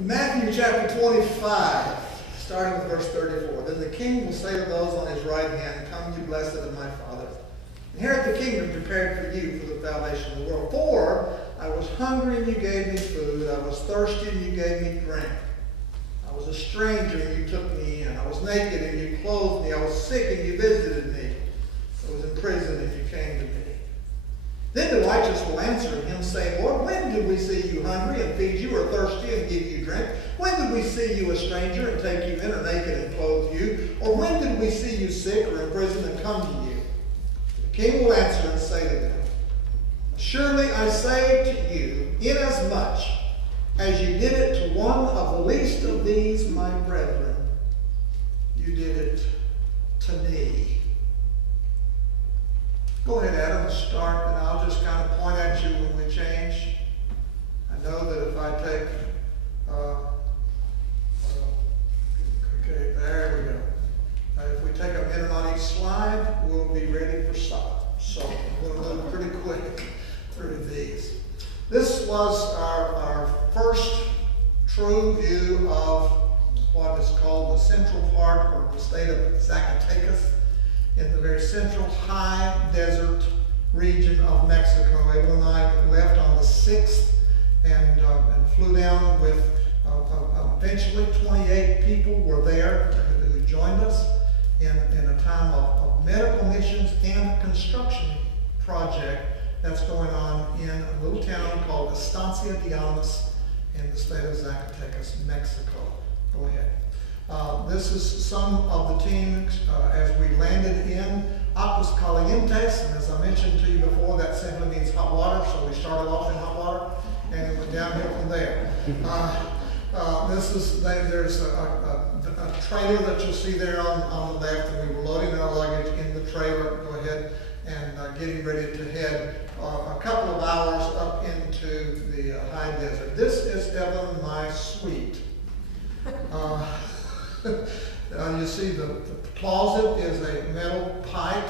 Matthew chapter 25, starting with verse 34. Then the king will say to those on his right hand, "Come, you blessed of my Father, inherit the kingdom prepared for you from the foundation of the world. For I was hungry, and you gave me food. I was thirsty, and you gave me drink. I was a stranger, and you took me in. I was naked, and you clothed me. I was sick, and you visited me. I was in prison, and you came to me." Then the righteous will answer him, saying, "Lord, when did we see you hungry and feed you, or thirsty and give you drink? When did we see you a stranger and take you in, or naked and clothe you? Or when did we see you sick or in prison and come to you?" The king will answer and say to them, "Surely I say to you, inasmuch as you did it to one of the least of these my brethren, you did it to me." Go ahead, Adam, start, and I'll just kind of point at you when we change. I know that if I take, okay, there we go. If we take a minute on each slide, we'll be ready for stop. So I'm going to move pretty quick through these. This was our first true view of what is called the central part, or the state of Zacatecas, in the very central high desert region of Mexico. Abel and I left on the 6th and flew down with eventually 28 people were there who joined us in a time of medical missions and construction project that's going on in a little town called Estancia de Almas in the state of Zacatecas, Mexico. Go ahead. This is some of the teams as we landed in Aguas Calientes, and as I mentioned to you before, that simply means hot water, so we started off in hot water, and it went downhill from there. There's a trailer that you'll see there on the left, and we were loading our luggage in the trailer. Go ahead, and getting ready to head a couple of hours up into the high desert. This is Evan, my suite. You see the closet is a metal pipe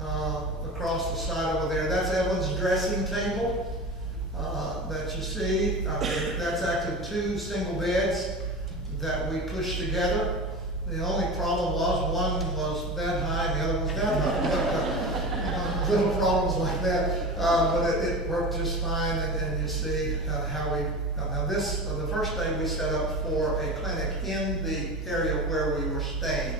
across the side over there. That's Evan's dressing table that you see. That's actually 2 single beds that we pushed together. The only problem was one was that high and the other was that high. Little problems like that, but it worked just fine. And you see how we. Now this, the first day we set up for a clinic in the area where we were staying.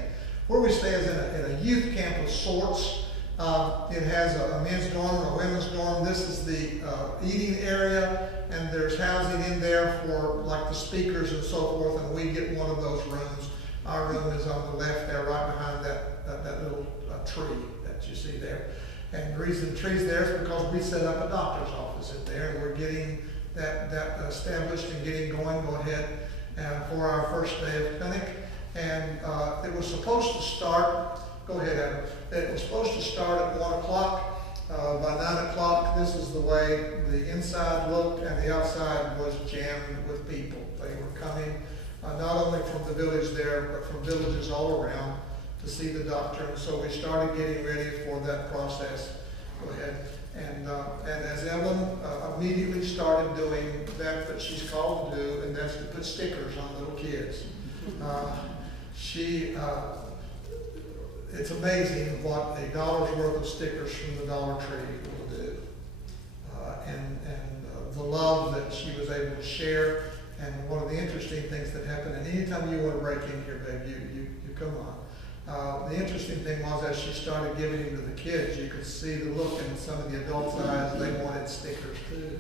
Where we stay is in a youth camp of sorts. It has a men's dorm and a women's dorm. This is the eating area, and there's housing in there for like the speakers and so forth, and we get one of those rooms. Our room is on the left there, right behind that little tree that you see there. And the reason the tree's there is because we set up a doctor's office in there, and we're getting that established and getting going. Go ahead for our first day of clinic. And it was supposed to start, go ahead, Adam. It was supposed to start at 1 o'clock. By 9 o'clock, this is the way the inside looked, and the outside was jammed with people. They were coming not only from the village there, but from villages all around to see the doctor. And so we started getting ready for that process. Go ahead. And as Ellen immediately started doing that she's called to do, and that's to put stickers on little kids. It's amazing what $1 worth of stickers from the Dollar Tree will do. And the love that she was able to share. And one of the interesting things that happened, and anytime you want to break in here, babe, you come on. The interesting thing was, as she started giving them to the kids, you could see the look in some of the adults' eyes. They wanted stickers too.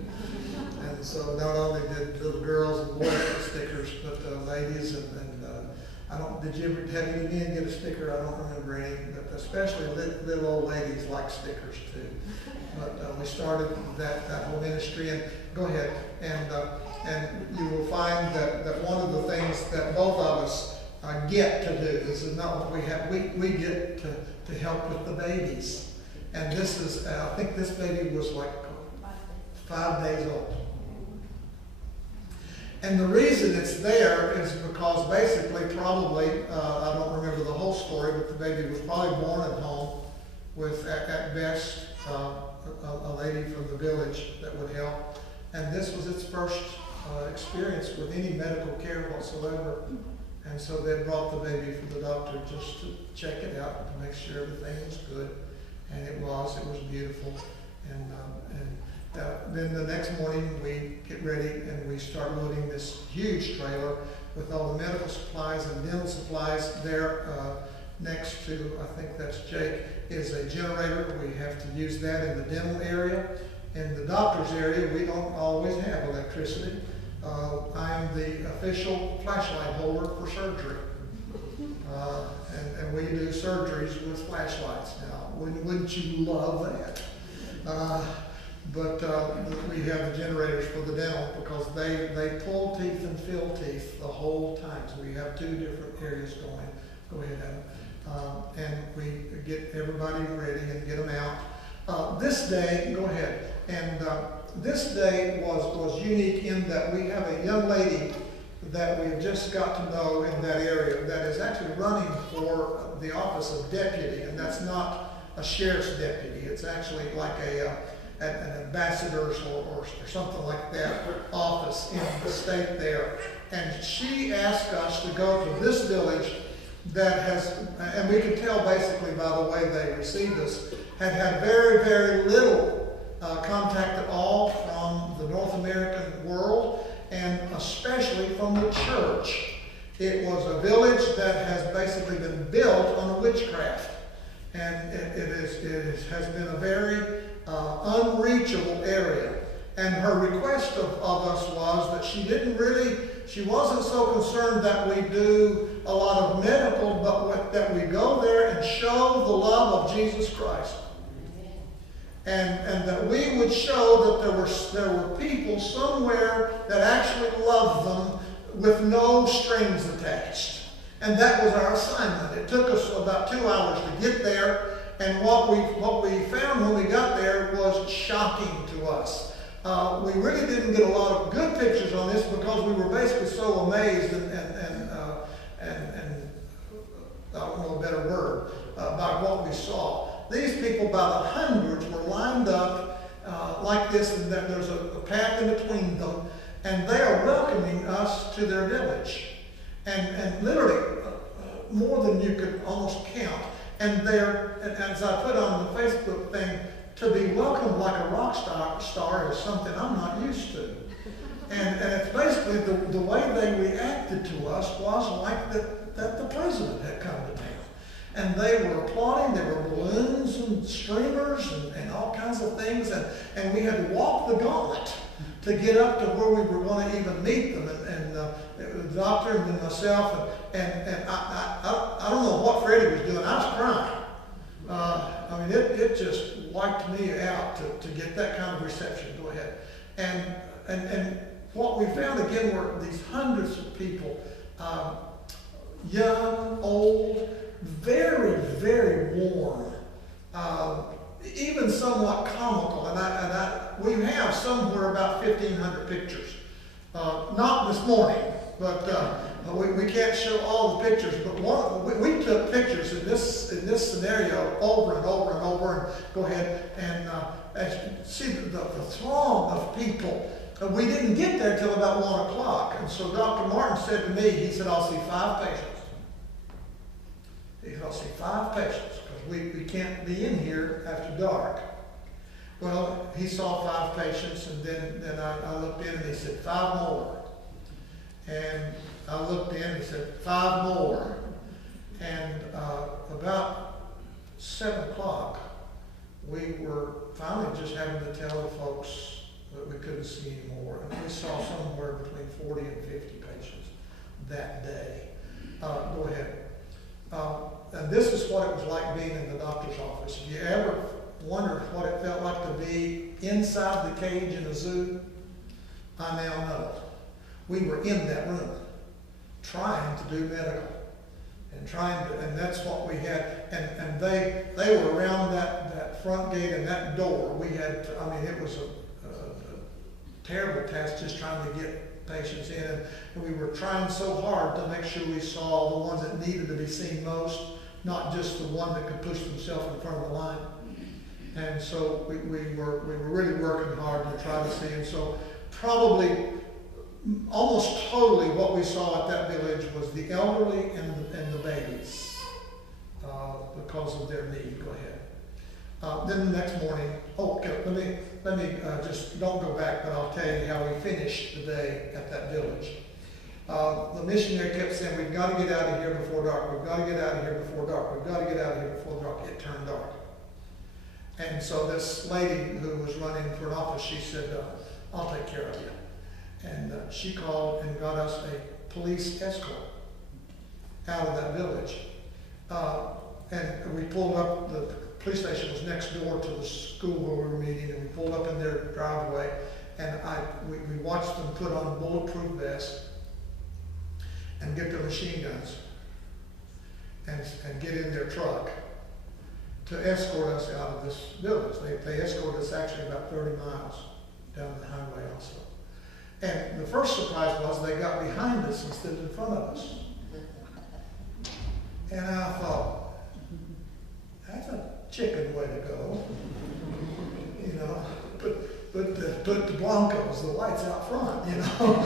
And so not only did little girls and boys get stickers, but ladies and did you ever have any men get a sticker? I don't remember any, but especially little old ladies like stickers too. But we started that whole ministry, and go ahead, and you will find that one of the things that both of us get to do. This is not what we have. We get to help with the babies. And this is, I think this baby was like 5 days old. And the reason it's there is because basically, probably, I don't remember the whole story, but the baby was probably born at home with, at best, a lady from the village that would help. And this was its first experience with any medical care whatsoever. And so they brought the baby for the doctor just to check it out, to make sure everything was good. And it was beautiful. And then the next morning we get ready and we start loading this huge trailer with all the medical supplies and dental supplies. There next to, I think that's Jake, is a generator. We have to use that in the dental area. In the doctor's area, we don't always have electricity. I am the official flashlight holder for surgery. And we do surgeries with flashlights now. Wouldn't you love that? But we have the generators for the dental because they pull teeth and fill teeth the whole time. So we have two different areas going in. And we get everybody ready and get them out. This day, go ahead. And this day was unique in that we have a young lady that we've just got to know in that area that is actually running for the office of deputy, and that's not a sheriff's deputy. It's actually like an ambassador's or something like that office in the state there. And she asked us to go to this village that has, and we can tell basically by the way they received us, had very, very little contact at all from the North American world, and especially from the church. It was a village that has basically been built on a witchcraft, and it has been a very unreachable area. And her request of us was that she wasn't so concerned that we do a lot of medical, but that we go there and show the love of Jesus Christ. And that we would show that there were people somewhere that actually loved them with no strings attached. And that was our assignment. It took us about 2 hours to get there, and what we found when we got there was shocking to us. We really didn't get a lot of good pictures on this because we were basically so amazed and I don't know a better word about what we saw. These people by the hundreds were lined up like this, and then there's a path in between them, and they are welcoming us to their village. And literally more than you could almost count. And as I put on the Facebook thing, to be welcomed like a rock star is something I'm not used to. And it's basically the way they reacted to us was like that the president had come to town. And they were applauding. There were balloons and streamers and all kinds of things. And we had to walk the gauntlet to get up to where we were going to even meet them. And the doctor and then myself. And I don't know what Freddie was doing. I was crying. I mean, it just wiped me out to get that kind of reception. Go ahead. And what we found again were these hundreds of people, young, old, very, very warm, even somewhat comical. And we have somewhere about 1,500 pictures. Not this morning, but we can't show all the pictures. But we took pictures in this scenario over and over and over. And go ahead and see the throng of people. We didn't get there till about 1 o'clock. And so Dr. Martin said to me, he said, "I'll see 5 patients." He said, "I'll see 5 patients because we can't be in here after dark." Well, he saw 5 patients, and then I looked in and he said, 5 more. And I looked in and he said, 5 more. And about 7 o'clock, we were finally just having to tell the folks that we couldn't see anymore. And we saw somewhere between 40 and 50 patients that day. Go ahead. And this is what it was like being in the doctor's office. If you ever wondered what it felt like to be inside the cage in a zoo, I now know. We were in that room trying to do medical and that's what we had. And they were around that front gate and that door. We had, it was a terrible task just trying to get patients in. And we were trying so hard to make sure we saw the ones that needed to be seen most, not just the one that could push themselves in front of the line. And so we were really working hard to try to see. And so probably almost totally what we saw at that village was the elderly and the babies because of their need. Go ahead. Then the next morning, okay, let me just don't go back, but I'll tell you how we finished the day at that village. The missionary kept saying, we've got to get out of here before dark. We've got to get out of here before dark. We've got to get out of here before dark. It turned dark. And so this lady who was running for an office, she said, I'll take care of you. And she called and got us a police escort out of that village. And we pulled up, the police station was next door to the school where we were meeting, and we pulled up in their driveway, and we watched them put on bulletproof vests and get their machine guns and get in their truck to escort us out of this village. They escorted us actually about 30 miles down the highway also. And the first surprise was they got behind us instead of in front of us. And I thought, that's a chicken way to go. You know, put the Blancos, the whites out front, you know.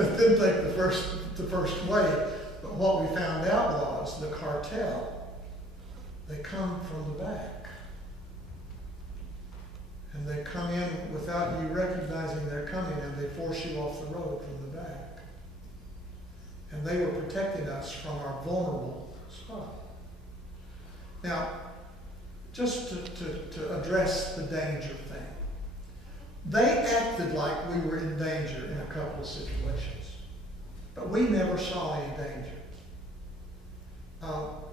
It didn't take the first way. But what we found out was the cartel, they come from the back. And they come in without you recognizing they're coming, and they force you off the road from the back. And they were protecting us from our vulnerable spot. Now, just to address the danger thing, they acted like we were in danger in a couple of situations, but we never saw any danger.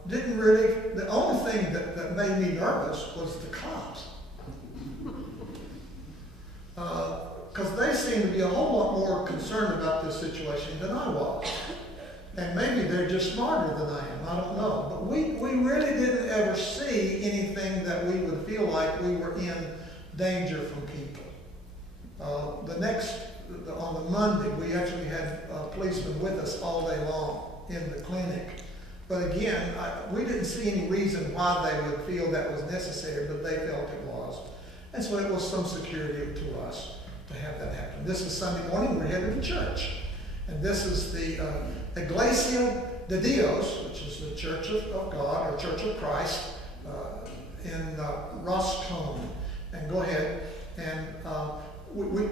The only thing that made me nervous was the cops. Because they seemed to be a whole lot more concerned about this situation than I was. And maybe they're just smarter than I am, I don't know. But we really didn't ever see anything that we would feel like we were in danger from people. On the Monday, we actually had policemen with us all day long in the clinic. But again, we didn't see any reason why they would feel that was necessary, but they felt it was. And so it was some security to us to have that happen. This is Sunday morning, we're headed to church. And this is the Iglesia de Dios, which is the Church of God, or Church of Christ, in Roscommon. And go ahead. And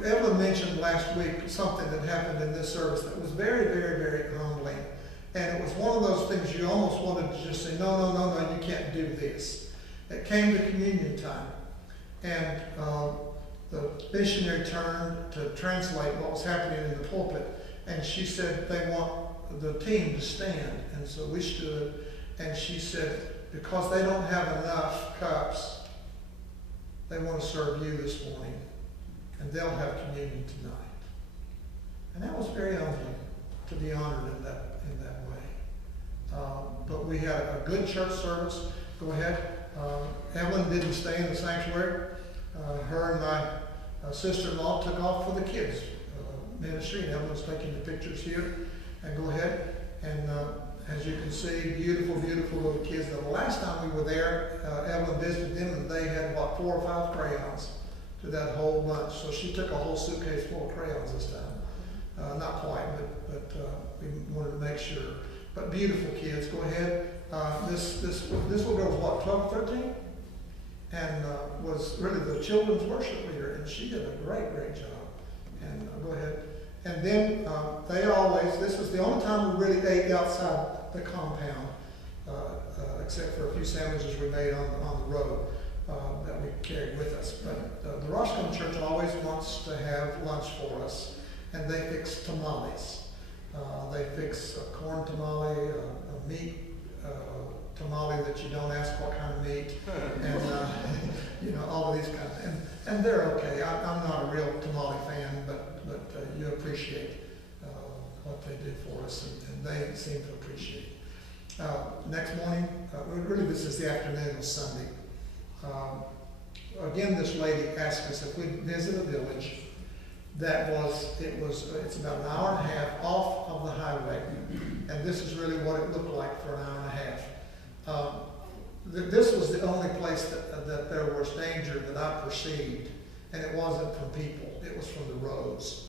Evelyn mentioned last week something that happened in this service that was very, very, very humbling. And it was one of those things you almost wanted to just say, no, you can't do this. It came to communion time. And the missionary turned to translate what was happening in the pulpit. And she said they want the team to stand. And so we stood. And she said, because they don't have enough cups, they want to serve you this morning. And they'll have communion tonight. And that was very humbling to be honored in that way. But we had a good church service. Go ahead. Evelyn didn't stay in the sanctuary. Her and my sister-in-law took off for the kids' ministry, and Evelyn's taking the pictures here. And go ahead. And as you can see, beautiful, beautiful little kids. Now, the last time we were there, Evelyn visited them, and they had about 4 or 5 crayons to that whole bunch. So she took a whole suitcase full of crayons this time. Not quite, but we wanted to make sure. But beautiful kids. Go ahead. This little girl was what, 12, 13? And was really the children's worship leader, and she did a great, great job. And go ahead. And then they always, this was the only time we really ate outside the compound, except for a few sandwiches we made on the road that we carried with us. But the Roscommon Church always wants to have lunch for us, and they fix tamales. They fix a corn tamale, a meat tamale that you don't ask what kind of meat, and you know, all of these kinds of, and they're okay. I'm not a real tamale fan, but you appreciate what they do for us, and they seem to appreciate. Next morning, really this is the afternoon of Sunday. Again, this lady asked us if we'd visit a village it's about an hour and a half off of the highway, and this is really what it looked like for an hour and a half. This was the only place that there was danger that I perceived, and it wasn't from people, it was from the roads.